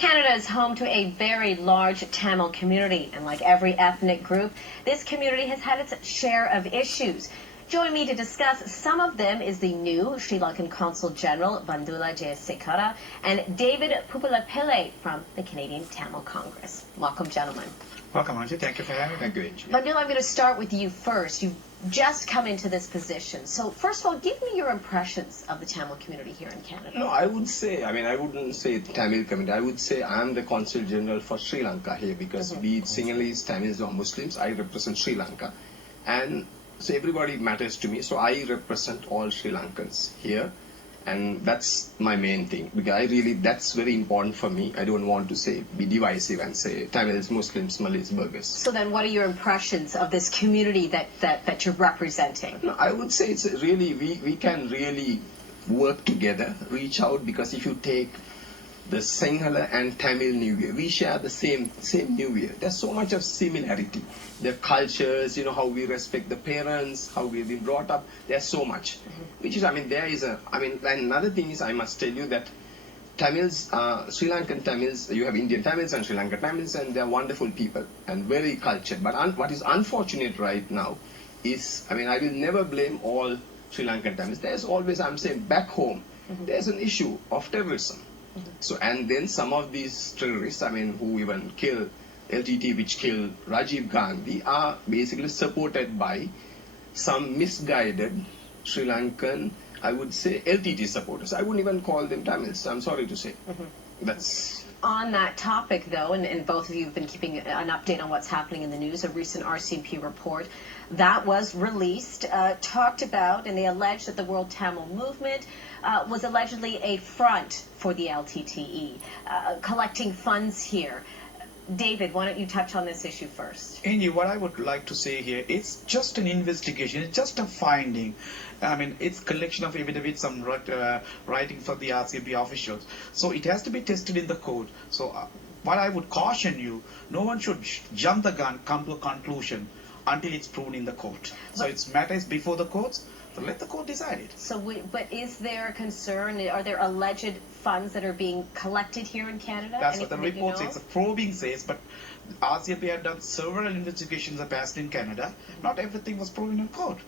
Canada is home to a very large Tamil community, and like every ethnic group, this community has had its share of issues. Join me to discuss some of them is the new Sri Lankan Consul General Bandula Jayasekera and David Poopalapillai from the Canadian Tamil Congress. Welcome, gentlemen. Welcome, Anji. Thank you for having me. Thank you, Anji. Bandula, I'm going to start with you first. You've just come into this position. So first of all, give me your impressions of the Tamil community here in Canada. No, I would say, I wouldn't say Tamil community. I would say I'm the Consul General for Sri Lanka here because be it Sinhalese, Tamils or Muslims, I represent Sri Lanka. And so everybody matters to me. So I represent all Sri Lankans here. And that's my main thing because that's very important for me. I don't want to be divisive and say Tamils, Muslims, Malays, bogus. So then what are your impressions of this community that you're representing? No, I would say it's really, we can really work together, reach out, because if you take the Sinhala and Tamil New Year, we share the same New Year. There's so much of similarity. The cultures, how we respect the parents, how we've been brought up, there's so much. Which is, and another thing is I must tell you that Tamils, Sri Lankan Tamils, you have Indian Tamils and Sri Lankan Tamils, and they're wonderful people and very cultured. But what is unfortunate right now is, I will never blame all Sri Lankan Tamils. There's always, I'm saying, back home, there's an issue of terrorism. So, and then some of these terrorists, who even killed LTTE, which killed Rajiv Gandhi, are basically supported by some misguided Sri Lankan, I would say, LTTE supporters. I wouldn't even call them Tamils, I'm sorry to say. That's... On that topic, though, and both of you have been keeping an update on what's happening in the news, a recent RCMP report that was released talked about, and they alleged that the World Tamil Movement was allegedly a front for the LTTE, collecting funds here. David, why don't you touch on this issue first? Angie, what I would like to say here, it's just an investigation, it's just a finding. It's collection of evidence, some writing from the RCMP officials. So it has to be tested in the court. So what I would caution you, no one should jump the gun, come to a conclusion until it's proven in the court. So it's matters before the courts. So let the court decide it. So, but is there a concern? Are there alleged funds that are being collected here in Canada? That's Anything what the report that you know? says. The probing says, but RCMP had done several investigations past in Canada. Not everything was proven in court.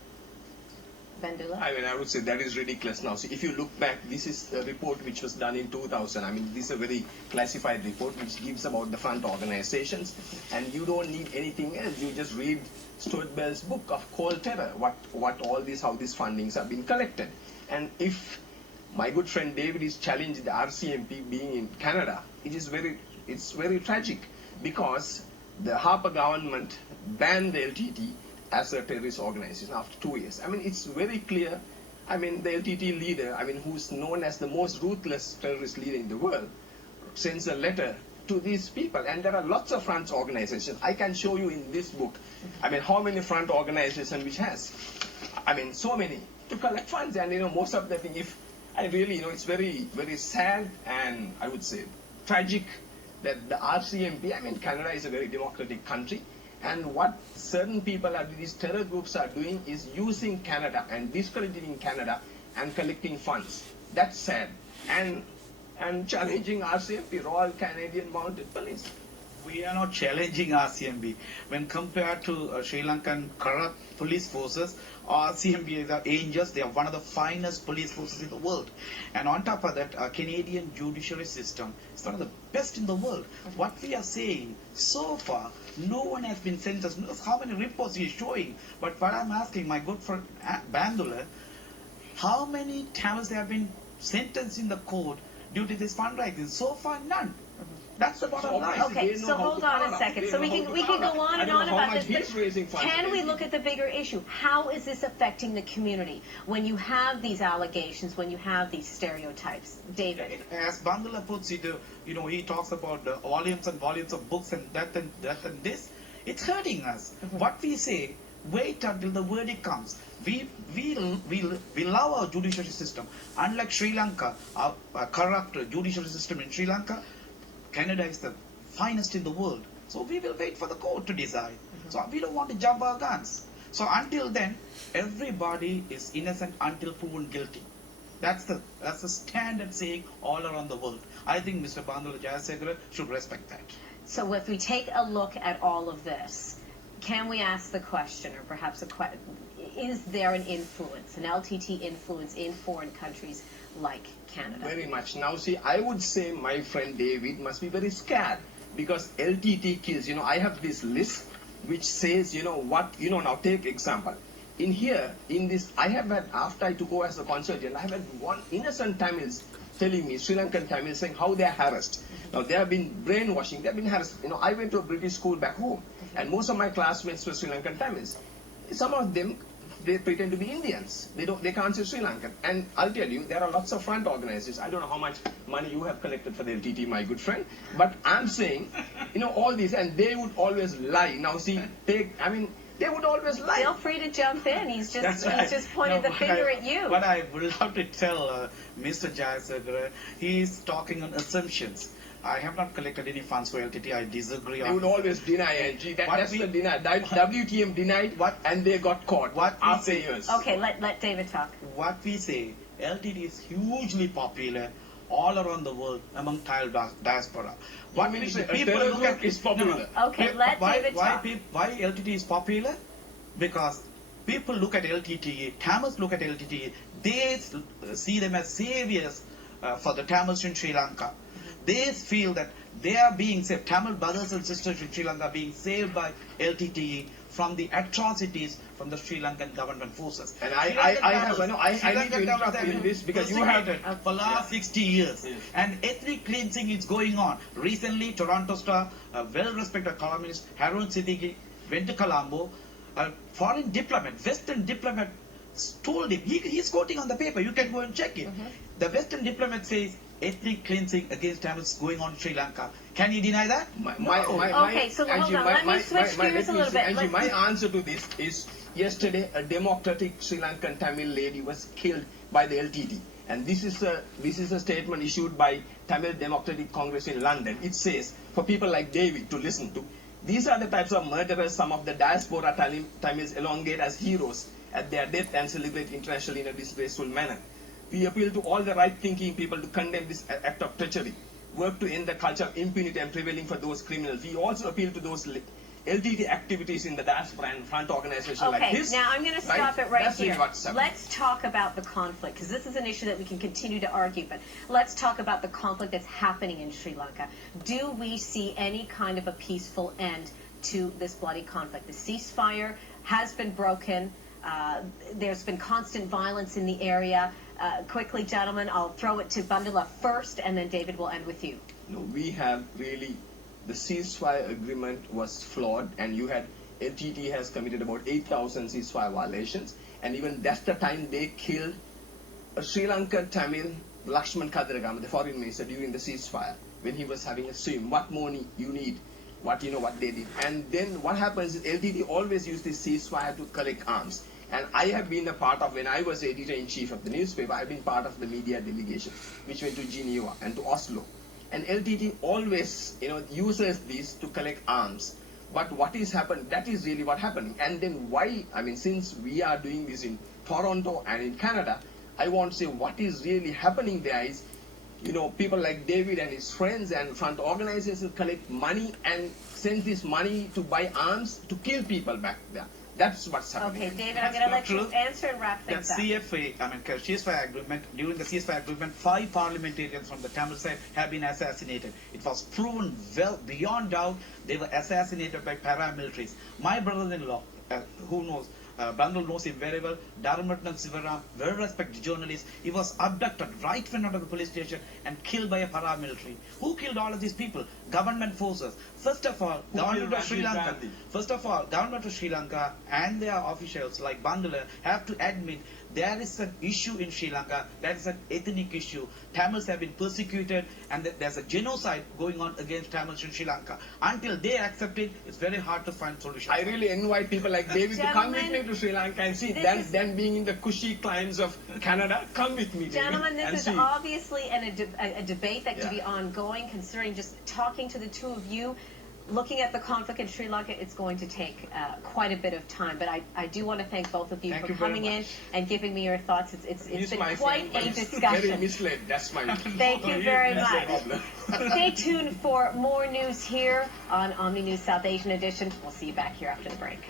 Bandula? I would say that is ridiculous now. So if you look back, this is a report which was done in 2000. This is a very classified report which gives about the front organizations, and you don't need anything else. You just read Stuart Bell's book of Cold Terror, how these fundings have been collected. And if my good friend David is challenging the RCMP being in Canada, it's very tragic because the Harper government banned the LTTE as a terrorist organization after 2 years. It's very clear. The LTTE leader, who's known as the most ruthless terrorist leader in the world, sends a letter to these people. And there are lots of front organizations. I can show you in this book, how many front organizations which has. So many to collect funds. And, most of the thing, it's very, very sad and I would say tragic that the RCMP, Canada is a very democratic country. And what certain people these terror groups are doing is using Canada and discrediting Canada and collecting funds. That's sad. And challenging RCMP, Royal Canadian Mounted Police. We are not challenging RCMP. When compared to Sri Lankan corrupt police forces, RCMP are angels. They are one of the finest police forces in the world. And on top of that, Canadian judiciary system is one of the best in the world. What we are saying, so far, no one has been sentenced. How many reports he is showing? But what I'm asking my good friend Bandula, how many Tamils have been sentenced in the court due to this fundraising? So far, none. That's the bottom line. Okay, so hold on a second. So we can go on and on about this, but can we look at the bigger issue? How is this affecting the community when you have these allegations, when you have these stereotypes? David? As Bandula puts it, he talks about the volumes and volumes of books and that and this. It's hurting us. What we say, wait until the verdict comes. We love our judiciary system. Unlike Sri Lanka, our corrupt judiciary system in Sri Lanka, Canada is the finest in the world. So we will wait for the court to decide. So we don't want to jump our guns. So until then, everybody is innocent until proven guilty. That's the standard saying all around the world. I think Mr. Bandula Jayasekera should respect that. So if we take a look at all of this, can we ask the question, or perhaps is there an influence, an LTT influence in foreign countries like Canada? Very much. Now see, I would say my friend David must be very scared because LTT kills. I have this list which says, now take example. In here, in this, I have had, after I took over as the Consul General, I have had one innocent Tamils telling me, Sri Lankan Tamils, saying how they are harassed. Now, they have been brainwashing, they have been harassed. I went to a British school back home, and most of my classmates were Sri Lankan Tamils. Some of them, they pretend to be Indians. They can't say Sri Lankan. And I'll tell you, there are lots of front organizations. I don't know how much money you have collected for the LTT, my good friend. But I'm saying, all these, and they would always lie. Now see, they would always lie. Feel free to jump in. He's just pointed the finger at you. But I would love to tell Mr. Jayasekera, he's talking on assumptions. I have not collected any funds for LTT. I disagree. They would always deny it. That's the deny. WTM denied what, and they got caught. What after years? Okay, let David talk. What we say, LTT is hugely popular all around the world among Tamil diaspora. What means people look at is popular? Okay, let David talk. Why LTT is popular? Because people look at LTTE, Tamils look at LTTE, they see them as saviors for the Tamils in Sri Lanka. They feel that they are being saved, Tamil brothers and sisters in Sri Lanka are being saved by LTTE from the atrocities from the Sri Lankan government forces. And I need to interrupt in this because you have for last 60 years. Yes. And ethnic cleansing is going on. Recently, Toronto star, a well-respected columnist, Harun Siddiqui, went to Colombo. A foreign diplomat, Western diplomat, told him, he's quoting on the paper, you can go and check it. The Western diplomat says, ethnic cleansing against Tamils going on in Sri Lanka. Can you deny that? Okay, so hold on. Let me switch gears a little bit. Angie, my answer to this is, yesterday a democratic Sri Lankan Tamil lady was killed by the LTT. And this is a statement issued by Tamil Democratic Congress in London. It says, for people like David to listen to, these are the types of murderers some of the diaspora Tamils elongate as heroes at their death and celebrate internationally in a disgraceful manner. We appeal to all the right-thinking people to condemn this act of treachery, work to end the culture of impunity and prevailing for those criminals. We also appeal to those LTT activities in the diaspora and front organizations like this. Okay, now I'm going to stop it right here. Let's talk about the conflict, because this is an issue that we can continue to argue, but let's talk about the conflict that's happening in Sri Lanka. Do we see any kind of a peaceful end to this bloody conflict? The ceasefire has been broken. There's been constant violence in the area. Quickly, gentlemen, I'll throw it to Bandula first, and then David will end with you. No, we have really, the ceasefire agreement was flawed, and you had, LTT has committed about 8,000 ceasefire violations, and even that's the time they killed a Sri Lankan Tamil, Lakshman Kadiragama, the foreign minister, during the ceasefire, when he was having a swim. What more you need? What they did. And then what happens is LTT always used this ceasefire to collect arms. And I have been a part of, when I was editor-in-chief of the newspaper, I've been part of the media delegation, which went to Geneva and to Oslo. And LTT always, uses this to collect arms. But what is happening, that is really what happening. And then why, since we are doing this in Toronto and in Canada, I want to say what is really happening there is, people like David and his friends and front organizations collect money and send this money to buy arms to kill people back there. That's what's happening. Okay, David, I'm going to let you answer and wrap things up. Ceasefire agreement, during the ceasefire agreement, 5 parliamentarians from the Tamil side have been assassinated. It was proven well beyond doubt they were assassinated by paramilitaries. My brother-in-law, who knows, Bandul knows him very well, Dharmatnan Sivaram, very respected journalist, he was abducted right in front of the police station and killed by a paramilitary. Who killed all of these people? Government forces. First of all, government of Sri Lanka and their officials like Bandula have to admit there is an issue in Sri Lanka, that is an ethnic issue. Tamils have been persecuted and there's a genocide going on against Tamils in Sri Lanka. Until they accept it, it's very hard to find solutions. I really invite people like David to come with me to Sri Lanka and see, then being in the cushy climes of Canada, come with me, David. Gentlemen, this is obviously a debate that could be ongoing, considering just talking to the two of you. looking at the conflict in Sri Lanka, it's going to take quite a bit of time. But I do want to thank both of you Thank for you very coming in much. and giving me your thoughts. It's He's been my quite friend, but a he's discussion. Very misled. That's my. Thank you very That's the much. problem. Stay tuned for more news here on Omni News South Asian Edition. We'll see you back here after the break.